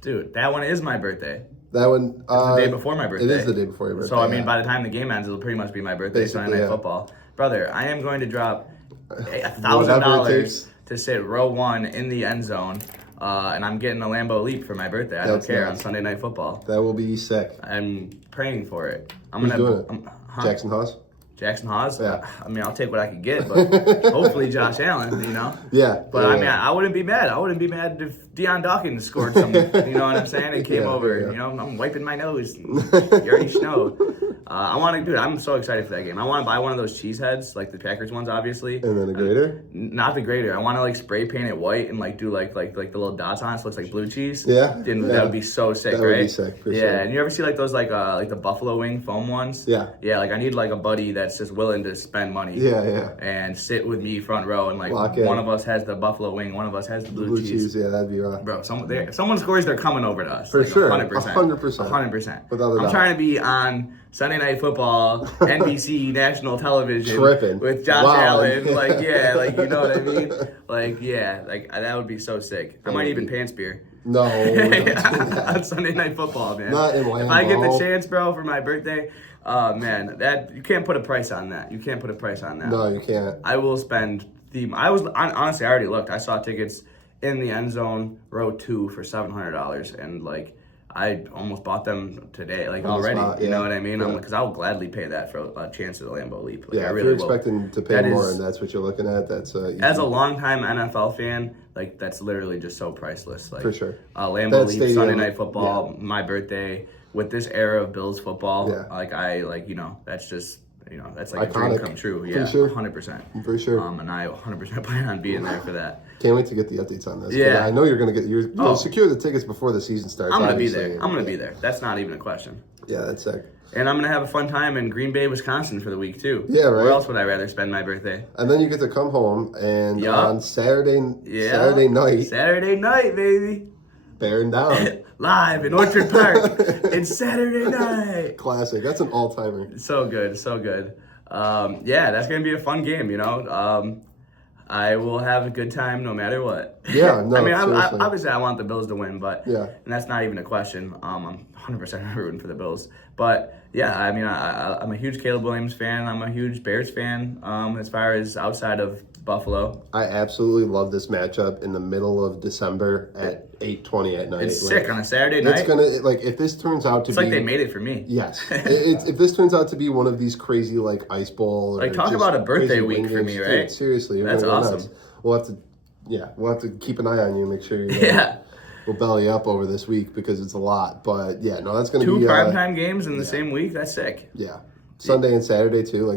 Dude, that one is my birthday. That one... It's the day before my birthday. It is the day before your birthday. So, by the time the game ends, it'll pretty much be my birthday, Sunday night football. Brother, I am going to drop $1,000 to sit row 1 in the end zone, and I'm getting a Lambeau Leap for my birthday. I don't care on Sunday night football. That will be sick. I'm praying for it. Who's doing it? Jackson Haas? Jackson Haas? Yeah. I'll take what I can get, but hopefully Josh Allen, Yeah. But I wouldn't be mad. I wouldn't be mad if Deion Dawkins scored some, you know what I'm saying, and came over. I'm wiping my nose. You already snowed. I'm so excited for that game. I want to buy one of those cheese heads, like the Packers ones, obviously. And then a grater? Not the grater. I want to spray paint it white and do like the little dots on it so it looks like blue cheese. Yeah. That would be so sick, right? That would be sick, for sure. Yeah, and you ever see those the buffalo wing foam ones? Yeah. Yeah, I need a buddy that's just willing to spend money. Yeah. And sit with me front row and one of us has the buffalo wing, one of us has the blue cheese. Yeah, that'd be rough. Bro, if someone scores, they're coming over to us. For sure. 100%. 100%. Without a doubt. I'm trying to be on Sunday Night Football, NBC national television, tripping with Josh Allen. You know what I mean? That would be so sick. I might even pants beer. No. On Sunday Night Football, man. Not in Lambeau. If I get the chance, bro, for my birthday, that you can't put a price on that. You can't put a price on that. No, you can't. I will spend honestly, I already looked. I saw tickets in the end zone, row 2 for $700, and I almost bought them today, already. You know what I mean? Yeah. Because I'll gladly pay that for a chance at the Lambeau Leap. I really if you're expecting to pay more, and that's what you're looking at, that's as a longtime NFL fan, that's literally just so priceless. For sure. Lambeau Leap, stadium, Sunday Night Football, my birthay, with this era of Bills football, that's just. That's a dream come true. Yeah, for sure. 100%. For sure. And I 100% plan on being there for that. Can't wait to get the updates on this. Yeah. I know you're going to get secure the tickets before the season starts. I'm going to be there. I'm going to be there. That's not even a question. Yeah, that's sick. And I'm going to have a fun time in Green Bay, Wisconsin for the week too. Yeah, right. Where else would I rather spend my birthday? And then you get to come home and on Saturday night. Saturday night, baby. Bearing down. Live in Orchard Park. It's Saturday night. Classic. That's an all-timer. So good. That's going to be a fun game, I will have a good time no matter what. Yeah, no, obviously I want the Bills to win, and that's not even a question. I'm 100% rooting for the Bills. But, I'm a huge Caleb Williams fan. I'm a huge Bears fan as far as outside of Buffalo. I absolutely love this matchup in the middle of December at 8:20 at night. It's sick on a Saturday night. It's gonna if this turns out to be. It's they made it for me. Yes, if this turns out to be one of these crazy ice bowl or talk about a birthday week for me, right? Dude, seriously, that's awesome. Nuts. We'll have to keep an eye on you, make sure you. We'll belly up over this week because it's a lot, but that's going to be 2 primetime games in the same week. That's sick. Yeah, Sunday and Saturday too.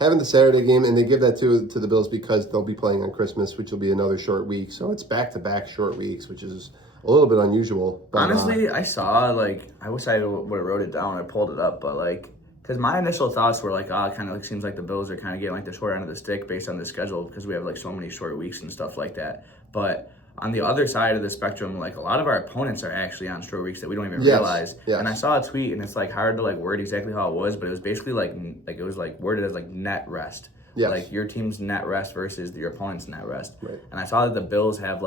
Having the Saturday game, and they give that to the Bills because they'll be playing on Christmas, which will be another short week. So it's back-to-back short weeks, which is a little bit unusual. But, honestly, I saw, I wish I would have wrote it down. I pulled it up, but, because my initial thoughts were, it kind of seems like the Bills are kind of getting, the short end of the stick based on the schedule because we have, so many short weeks and stuff like that. But on the other side of the spectrum, a lot of our opponents are actually on short weeks that we don't even realize. Yes. And I saw a tweet, and it's hard to word exactly how it was, but it was basically it was worded as net rest. Yes. Your team's net rest versus your opponent's net rest. Right. And I saw that the Bills have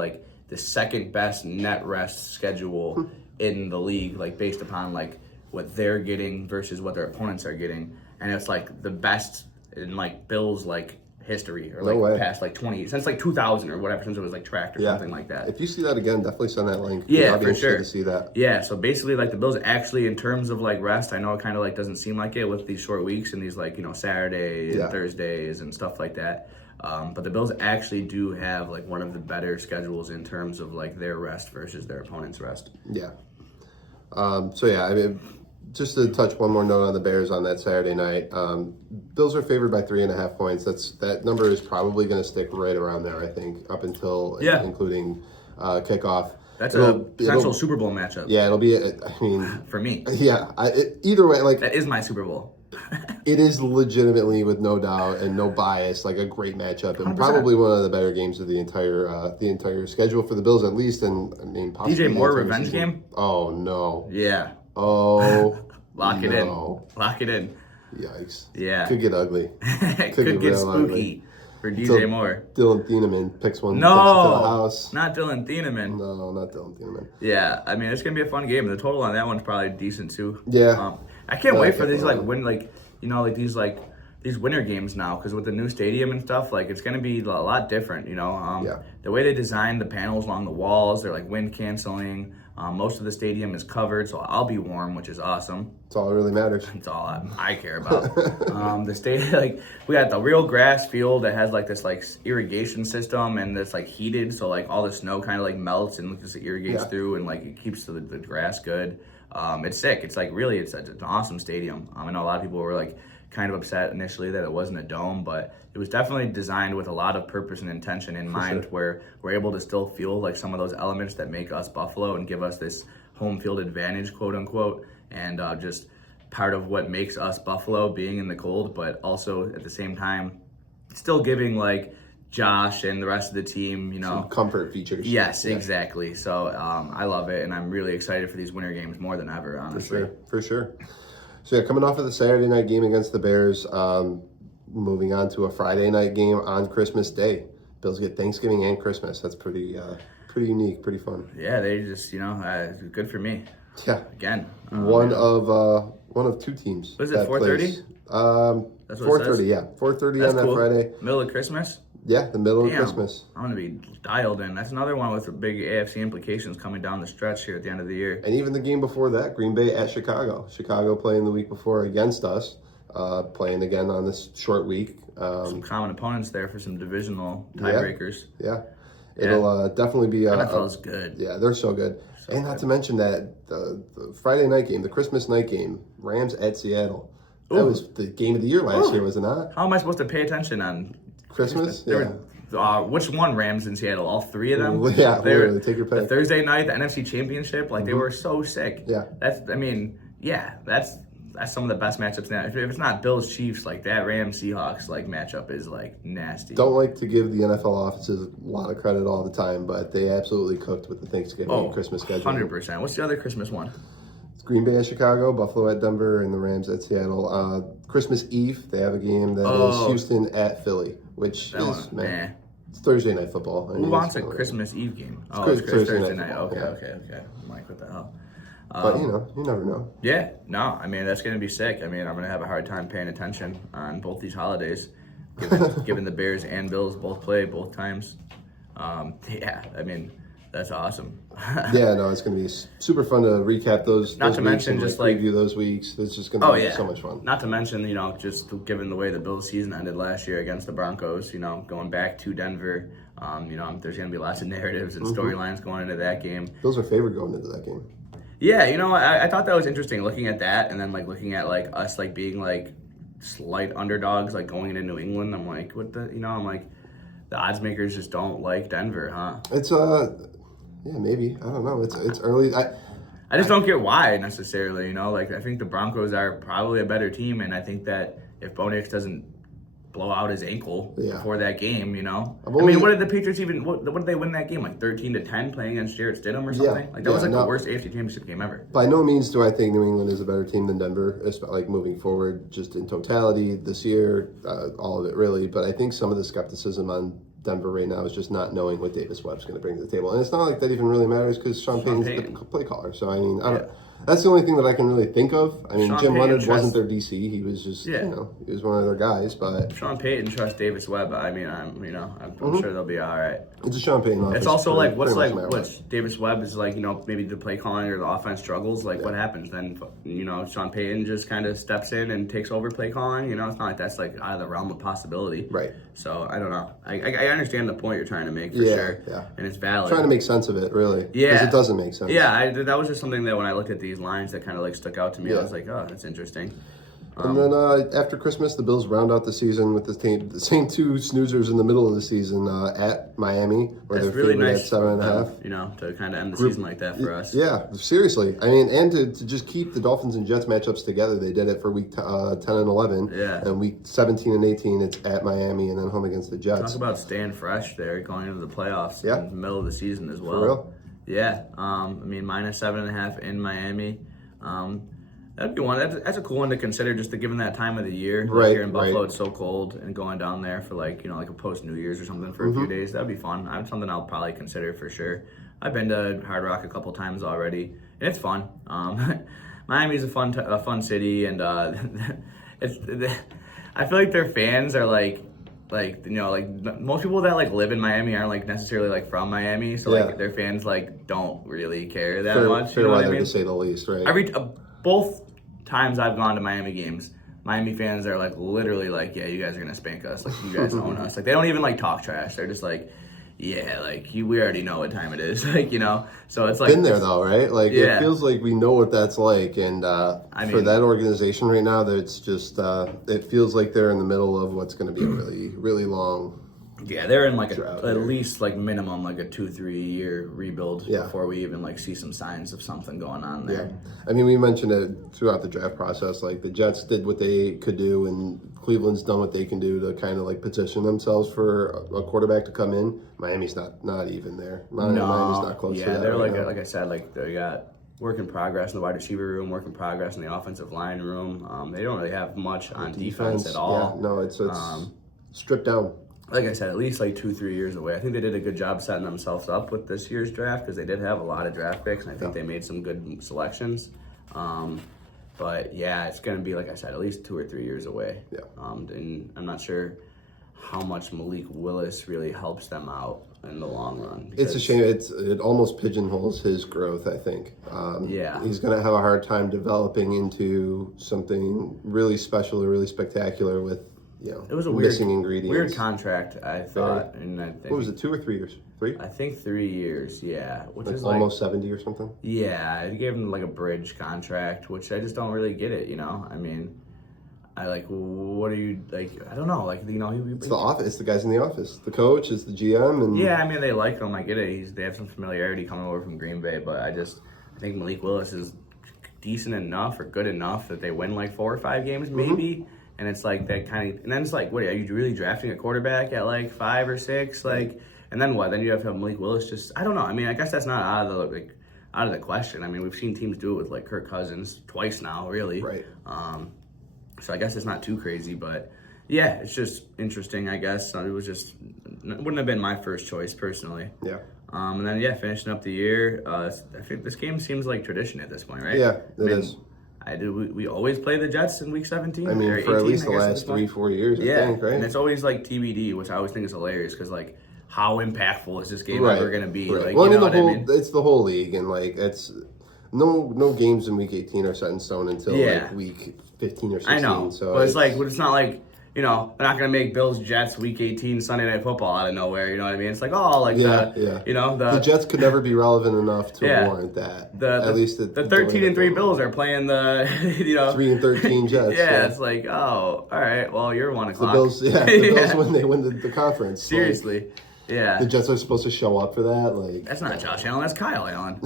the second best net rest schedule in the league, like based upon like what they're getting versus what their opponents are getting, and it's like the best in like Bills like history or like past like 20 since like 2000 or whatever, since it was like tracked or something like that. If you see that again, definitely send that link. Yeah, for sure. To see that. Yeah, so basically like the Bills actually, in terms of like rest, I know it kind of like doesn't seem like it with these short weeks and these like, you know, Saturday and Thursdays and stuff like that. But the Bills actually do have like one of the better schedules in terms of like their rest versus their opponent's rest. Yeah. So yeah, I mean, just to touch one more note on the Bears on that Saturday night, Bills are favored by 3.5 points. That number is probably going to stick right around there, I think, up until including kickoff. That's a potential Super Bowl matchup. Yeah, it'll be. I mean, for me. Yeah, either way, like that is my Super Bowl. It is legitimately, with no doubt and no bias, like a great matchup and 100%. probably one of the better games of the entire schedule for the Bills, at least. And I mean, possibly DJ Moore revenge game. Oh no. Yeah. Oh. Lock it in. Lock it in. Yikes. Yeah. Could get ugly. Could get spooky for DJ Moore. Dylan Thieneman picks one. No, takes it to the house. Not Dylan Thieneman. No, not Dylan Thieneman. Yeah, I mean, it's gonna be a fun game. The total on that one's probably decent too. Yeah. I can't wait for these like win like, you know, like these winter games now, because with the new stadium and stuff, like it's gonna be a lot different, you know. The way they designed the panels along the walls, they're like wind canceling. Most of the stadium is covered, so I'll be warm, which is awesome. That's all that really matters. That's all I care about. The stadium, like we got the real grass field that has like this like irrigation system, and it's like heated, so like all the snow kind of like melts and just irrigates through, and like it keeps the grass good. It's sick. It's like really, it's an awesome stadium. I know a lot of people were like kind of upset initially that it wasn't a dome, but it was definitely designed with a lot of purpose and intention in mind, where we're able to still feel like some of those elements that make us Buffalo and give us this home field advantage, quote unquote, and just part of what makes us Buffalo being in the cold, but also at the same time still giving like Josh and the rest of the team, you know, some comfort features. Yes, exactly. So I love it, and I'm really excited for these winter games more than ever, honestly. For sure. So yeah, coming off of the Saturday night game against the Bears, moving on to a Friday night game on Christmas Day. Bills get Thanksgiving and Christmas. That's pretty unique, pretty fun. Yeah, they just, you know, good for me. Yeah. Again, one of two teams. Was it 4:30? 4:30. Yeah, 4:30 on that cool. Friday. Middle of Christmas. Yeah, the middle of Christmas. I'm gonna be dialed in. That's another one with big AFC implications coming down the stretch here at the end of the year. And even the game before that, Green Bay at Chicago. Chicago playing the week before against us, playing again on this short week. Some common opponents there for some divisional tiebreakers. Yeah. It'll definitely be. NFL's good. Yeah, they're so good. So and not to mention that the Friday night game, the Christmas night game, Rams at Seattle. That was the game of the year last year, was it not? How am I supposed to pay attention on Christmas? Which one? Rams in Seattle? All three of them? Yeah, literally, take your pick. The Thursday night, the NFC Championship, like they were so sick. Yeah. That's some of the best matchups now. If it's not Bills Chiefs, like that Rams Seahawks like matchup is like nasty. Don't like to give the NFL offices a lot of credit all the time, but they absolutely cooked with the Thanksgiving and Christmas schedule. 100%. What's the other Christmas one? It's Green Bay at Chicago, Buffalo at Denver, and the Rams at Seattle. Christmas Eve, they have a game that is Houston at Philly, which it's Thursday night football. Who wants a Christmas Eve game? It's Thursday night. Okay. I'm like, what the hell? But you never know. Yeah, no, I mean, that's going to be sick. I mean, I'm going to have a hard time paying attention on both these holidays, given the Bears and Bills both play both times. Yeah, I mean, that's awesome. Yeah, no, it's going to be super fun to recap those. Not to mention, just like review those weeks. It's just going to be so much fun. Not to mention, you know, just given the way the Bills season ended last year against the Broncos, you know, going back to Denver, you know, there's going to be lots of narratives and storylines going into that game. Bills are favored going into that game. Yeah, you know, I thought that was interesting looking at that, and then like looking at like us like being like slight underdogs like going into New England. I'm like, what the, you know, I'm like, the odds makers just don't like Denver, huh? It's yeah, maybe, I don't know. It's early. I just don't get why necessarily. You know, like I think the Broncos are probably a better team, and I think that if Bo Nix doesn't blow out his ankle before that game, you know. I mean, what did the Patriots even? What did they win that game? Like 13-10, playing against Jarrett Stidham or something. Like that was like the worst AFC Championship game ever. By no means do I think New England is a better team than Denver, like moving forward, just in totality this year, all of it really. But I think some of the skepticism on Denver right now is just not knowing what Davis Webb's going to bring to the table. And it's not like that even really matters because Sean Payton's the play caller. So, I mean, that's the only thing that I can really think of. I mean, Sean Jim Payton Leonard wasn't their DC. He was just, he was one of their guys. But Sean Payton trusts Davis Webb. I mean, I'm sure they'll be all right. It's a Sean Payton offense. It's also what's Davis Webb is like, maybe the play calling or the offense struggles. Like, what happens then? Sean Payton just kind of steps in and takes over play calling. It's not like that's like out of the realm of possibility. Right. So I don't know. I understand the point you're trying to make for sure. Yeah. And it's valid. Trying to make sense of it, really. Yeah. Because it doesn't make sense. Yeah. That was just something that when I looked at these lines that kind of like stuck out to me. I was like, oh, that's interesting. And then after Christmas, the Bills round out the season with the same two snoozers in the middle of the season at Miami, where they're really favored nice at 7.5. To kind of end the season like that for us. Yeah, seriously. I mean, and to just keep the Dolphins and Jets matchups together, they did it for week 10 and 11. Yeah. And week 17 and 18, it's at Miami and then home against the Jets. Talk about staying fresh there, going into the playoffs in the middle of the season as well. For real? Yeah. Minus 7.5 in Miami. That'd be one. That's a cool one to consider, just to given that time of the year. Right, here in Buffalo, it's so cold, and going down there for like a post New Year's or something for a few days. That'd be fun. That's something I'll probably consider for sure. I've been to Hard Rock a couple times already, and it's fun. Miami's a fun city, and I feel like their fans are like most people that like live in Miami aren't like necessarily like from Miami, so like their fans like don't really care that much. Fair weather, to say the least, right? Both times I've gone to Miami games, Miami fans are like literally like, yeah, you guys are gonna spank us, like you guys own us. Like they don't even like talk trash. They're just like, yeah, like we already know what time it is, So it's like been there though, right? Like it feels like we know what that's like, and for that organization right now, that it's just it feels like they're in the middle of what's going to be a really, really long. Yeah, they're in like at least like minimum like a 2-3 year rebuild before we even like see some signs of something going on there. Yeah. I mean, we mentioned it throughout the draft process. Like the Jets did what they could do, and Cleveland's done what they can do to kind of like position themselves for a quarterback to come in. Miami's not even there. Miami's not close to that. Yeah, they're right like I said, like they got work in progress in the wide receiver room, work in progress in the offensive line room. They don't really have much on defense at all. Yeah, no, it's stripped down. Like I said, at least like 2-3 years away. I think they did a good job setting themselves up with this year's draft because they did have a lot of draft picks, and I think they made some good selections. But yeah, it's going to be, like I said, at least 2 or 3 years away. Yeah. And I'm not sure how much Malik Willis really helps them out in the long run. It's a shame. It almost pigeonholes his growth, I think. He's going to have a hard time developing into something really special or really spectacular with it was a missing ingredients. Weird contract, I thought. And I think, what was it, 2 or 3 years? 3? I think 3 years, yeah. Which is almost 70 or something? Yeah, it gave him like a bridge contract, which I just don't really get it, I mean, what are you, I don't know, it's the office, it's the guys in the office. The coach is the GM. And yeah, I mean, they like him, I get it. They have some familiarity coming over from Green Bay, but I think Malik Willis is decent enough or good enough that they win like 4 or 5 games, maybe. And it's like that kind of, and then it's like, what are you really drafting a quarterback at like 5 or 6? And then what? Then you have to have Malik Willis. Just, I don't know. I mean, I guess that's not out of the question. I mean, we've seen teams do it with like Kirk Cousins twice now, really. Right. So I guess it's not too crazy, but yeah, it's just interesting. I guess it wouldn't have been my first choice personally. Yeah. And then finishing up the year, I think this game seems like tradition at this point, right? Yeah, it is. We always play the Jets in week 17. I mean, for 18, at least the last 3-4 years, I think, right? And it's always like TBD, which I always think is hilarious because like, how impactful is this game ever going to be? Right. Like, it's the whole league, and like it's no games in week 18 are set in stone until like week 15 or 16. I know, so but it's not like. They're not going to make Bills Jets week 18 Sunday Night Football out of nowhere. You know what I mean? It's like, the Jets could never be relevant enough to warrant that. At least the 13-3 Bills are playing the 3-13 Jets. It's like, oh, all right. Well, you're 1 o'clock. The Bills, Bills when they win the conference. Seriously, the Jets are supposed to show up for that. That's not Josh Allen. That's Kyle Allen.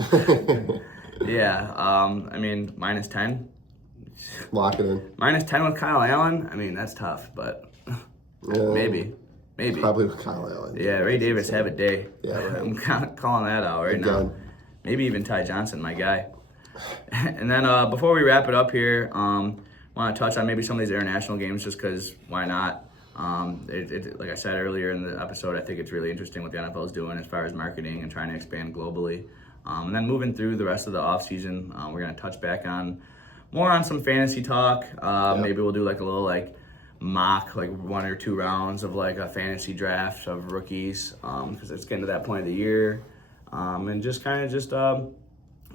I mean, minus 10. Lock it in. Minus 10 with Kyle Allen. I mean, that's tough, but maybe. Probably with Kyle Allen. Yeah, Ray Davis have a day. Yeah, right. I'm calling that out right now. Maybe even Ty Johnson, my guy. And then before we wrap it up here, want to touch on maybe some of these international games just because why not? Like I said earlier in the episode, I think it's really interesting what the NFL is doing as far as marketing and trying to expand globally. And then moving through the rest of the offseason, we're going to touch back on more on some fantasy talk. Maybe we'll do like a little like mock, like 1 or 2 rounds of like a fantasy draft of rookies, because it's getting to that point of the year. And just kind of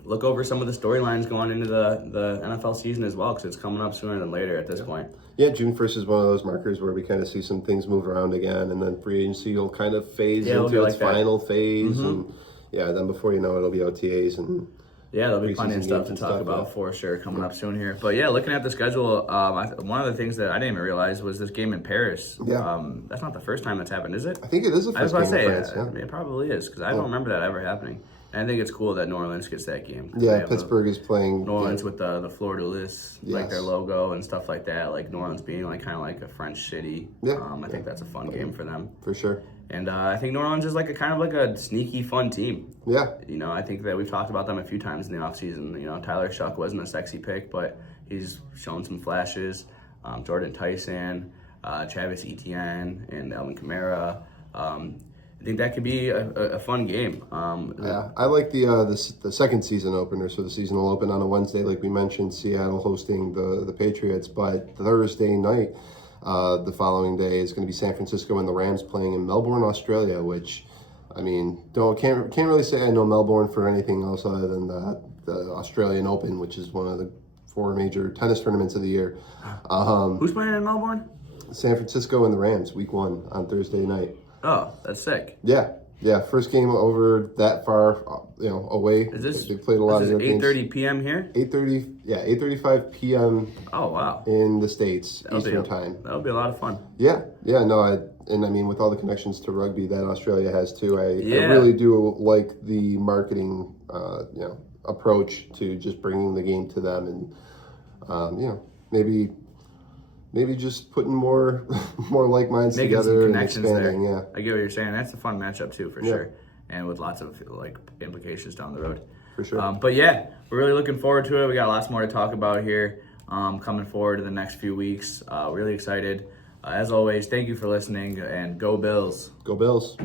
look over some of the storylines going into the NFL season as well, because it's coming up sooner than later at this point. Yeah, June 1st is one of those markers where we kind of see some things move around again, and then free agency will kind of phase into its final phase. And then before you know it, it'll be OTAs and there'll be plenty of stuff to talk about for sure coming up soon here. But looking at the schedule, one of the things that I didn't even realize was this game in Paris. That's not the first time that's happened, is it? I think it is the first game in France. It probably is, because I don't remember that ever happening. And I think it's cool that New Orleans gets that game. Yeah, Pittsburgh is playing New Orleans with the fleur-de-lis, like their logo and stuff like that. Like New Orleans being like kind of like a French city. I think that's a fun game for them. For sure. And I think New Orleans is like a kind of like a sneaky, fun team. Yeah. I think that we've talked about them a few times in the offseason. Tyler Shuck wasn't a sexy pick, but he's shown some flashes. Jordan Tyson, Travis Etienne, and Alvin Kamara. I think that could be a fun game. I like the second season opener. So the season will open on a Wednesday, like we mentioned, Seattle hosting the Patriots. But Thursday night, the following day, is going to be San Francisco and the Rams playing in Melbourne, Australia. Which, I mean, can't really say I know Melbourne for anything else other than the Australian Open, which is one of the 4 major tennis tournaments of the year. Who's playing in Melbourne? San Francisco and the Rams, week 1 on Thursday night. Oh, that's sick. Yeah. First game over that far, away. Is this? They played a lot of 8:30 p.m. here. 8:35 p.m. Oh wow. In the States, Eastern time. That'll be a lot of fun. Yeah. No, I mean, with all the connections to rugby that Australia has too, I really do like the marketing, approach to just bringing the game to them, and maybe just putting more like minds together and expanding. There. I get what you're saying. That's a fun matchup too, for sure, and with lots of like implications down the road. For sure. But we're really looking forward to it. We got lots more to talk about here coming forward in the next few weeks. Really excited. As always, thank you for listening, and go Bills. Go Bills.